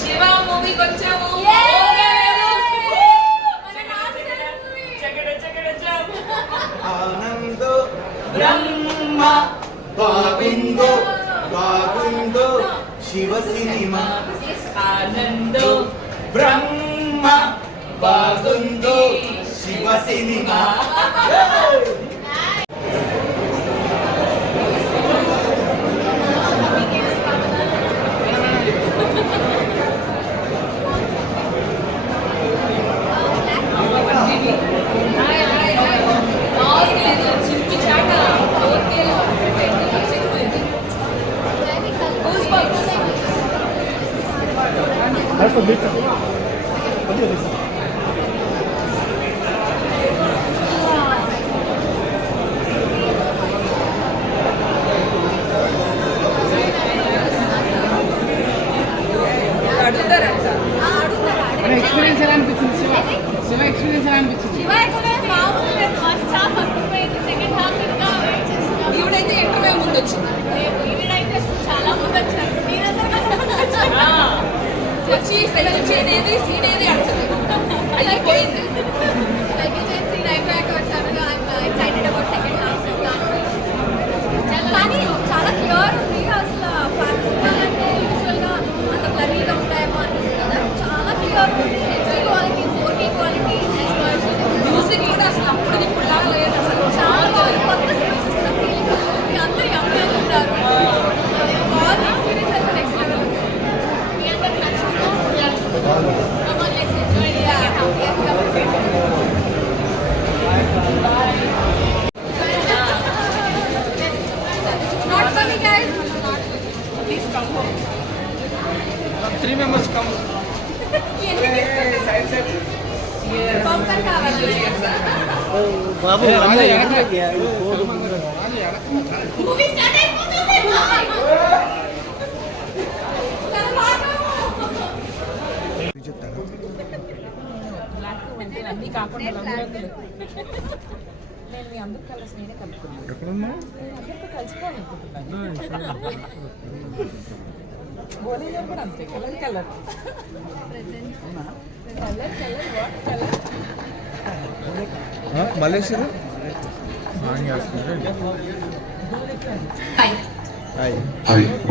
శివ మూవీకి వచ్చాము. ఆనందో బ్రహ్మ బాగుందో బాగుందో శివ సినిమా. ఆనందో బ్రహ్మ బాగుందో శివ సినిమా. ఎక్స్పీరియన్స్ ఎలా అనిపించింది? శివ ఎక్స్పీరియన్స్ ఎలా అనిపించింది? ఈవిడైతే ఎంట్రీ ముందు వచ్చింది. చాలా ముందు వచ్చారు. వచ్చి సీన్ ఏది అంటుంది. అయిపోయింది. సీన్ అయిపోయాక వచ్చాను. Excited about second half. కానీ చాలా క్లియర్ ఉంది. అసలు అంటే యూజువల్గా అంత బ్లరీగా ఉంటాయేమో అనిపిస్తుంది కదా. చాలా క్లియర్ ఉంది. HD quality, 4K quality, music కూడా అసలు అప్పుడు ఇప్పుడు లాగా లేదు. అసలు చాలా కొత్త సినిమా చూసిన ఫీలింగ్ వస్తుంది. అందరూ యంగ్ ఉంటారు. బాగా ఎక్స్పీరియన్స్ అయితే నెక్స్ట్ లెవెల్ ఉంది. మీ అందరికి నచ్చిందో not funny guys. Please come home. 3 members come. Popcorn కావాలి. బాబు మూవీ స్టార్ట్ అయిపోతుంది. అన్నీ కాకుండా నేను మీ అందరు కలర్స్ నేనే కలుపుకున్నాను. అందరితో కలిసిపోవాలనుకుంటున్నాను. బోలీ గారు కూడా అంతే. Colour colour Malaysia hi